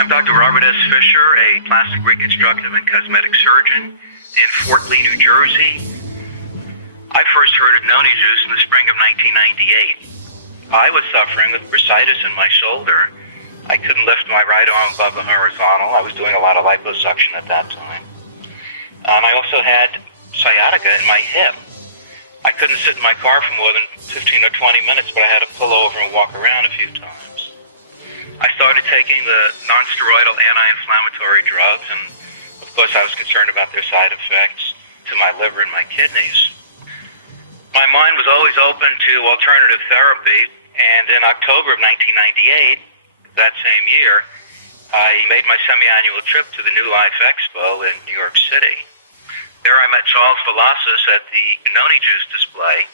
I'm Dr. Robert S. Fisher, a plastic reconstructive and cosmetic surgeon in Fort Lee, New Jersey. I first heard of Noni Juice in the spring of 1998. I was suffering with bursitis in my shoulder. I couldn't lift my right arm above the horizontal. I was doing a lot of liposuction at that time. And I also had sciatica in my hip. I couldn't sit in my car for more than 15 or 20 minutes, but I had to pull over and walk around a few times. I started taking the non-steroidal anti-inflammatory drugs, and of course I was concerned about their side effects to my liver and my kidneys. My mind was always open to alternative therapy, and in October of 1998, that same year, I made my semi-annual trip to the New Life Expo in New York City. There I met Charles Velasquez at the Noni Juice display.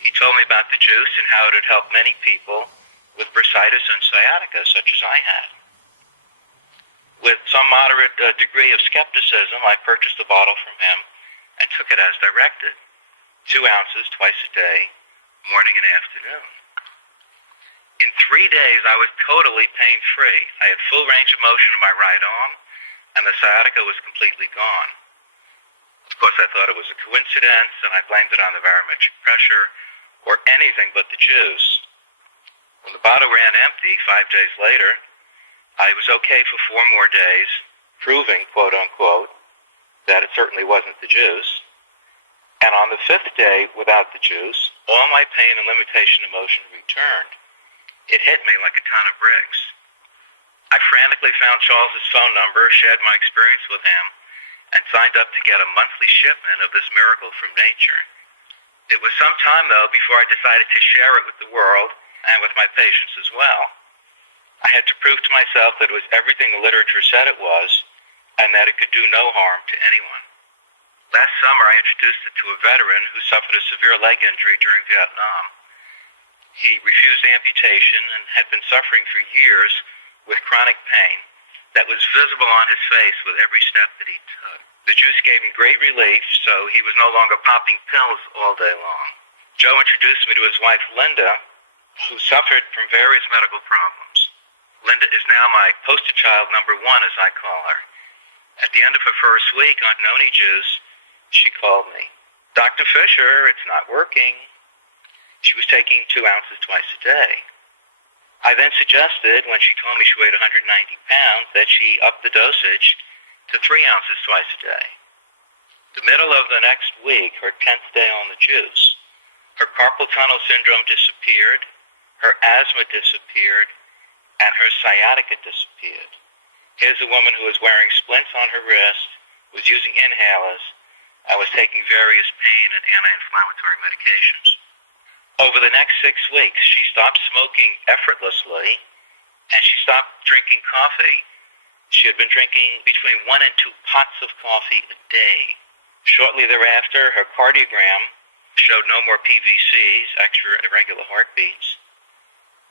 He told me about the juice and how it had helped many people with bursitis and sciatica, such as I had. With some moderate degree of skepticism, I purchased a bottle from him and took it as directed. 2 ounces twice a day, morning and afternoon. In 3 days, I was totally pain-free. I had full range of motion in my right arm, and the sciatica was completely gone. Of course, I thought it was a coincidence, and I blamed it on the barometric pressure, or anything but the juice. When the bottle ran empty 5 days later, I was okay for 4 more days, proving, quote-unquote, that it certainly wasn't the juice. And on the 5th day, without the juice, all my pain and limitation of motion returned. It hit me like a ton of bricks. I frantically found Charles's phone number, shared my experience with him, and signed up to get a monthly shipment of this miracle from nature. It was some time, though, before I decided to share it with the world and with my patients as well. I had to prove to myself that it was everything the literature said it was, and that it could do no harm to anyone. Last summer, I introduced it to a veteran who suffered a severe leg injury during Vietnam. He refused amputation and had been suffering for years with chronic pain that was visible on his face with every step that he took. The juice gave him great relief, so he was no longer popping pills all day long. Joe introduced me to his wife, Linda, who suffered from various medical problems. Linda is now my poster child number 1, as I call her. At the end of her first week on Noni Juice, she called me. Dr. Fisher, it's not working. She was taking 2 ounces twice a day. I then suggested, when she told me she weighed 190 pounds, that she up the dosage to 3 ounces twice a day. The middle of the next week, her 10th day on the juice, her carpal tunnel syndrome disappeared, her asthma disappeared, and her sciatica disappeared. Here's a woman who was wearing splints on her wrist, was using inhalers, and was taking various pain and anti-inflammatory medications. Over the next 6 weeks, she stopped smoking effortlessly, and she stopped drinking coffee. She had been drinking between 1 and 2 pots of coffee a day. Shortly thereafter, her cardiogram showed no more PVCs, extra irregular heartbeats.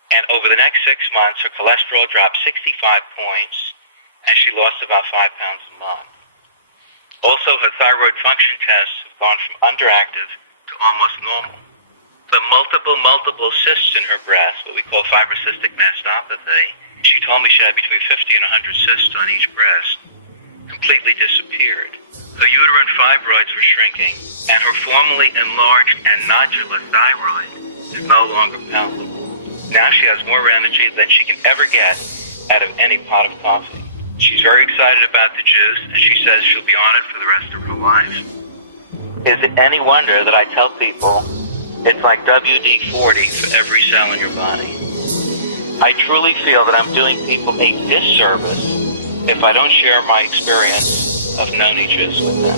And over the next 6 months, her cholesterol dropped 65 points, and she lost about 5 pounds a month. Also, her thyroid function tests have gone from underactive to almost normal. The multiple cysts in her breast, what we call fibrocystic mastopathy, she told me she had between 50 and 100 cysts on each breast, completely disappeared. Her uterine fibroids were shrinking, and her formerly enlarged and nodular thyroid is no longer palpable. Now she has more energy than she can ever get out of any pot of coffee. She's very excited about the juice, and she says she'll be on it for the rest of her life. Is it any wonder that I tell people it's like WD-40 for every cell in your body? I truly feel that I'm doing people a disservice if I don't share my experience of Noni Juice with them.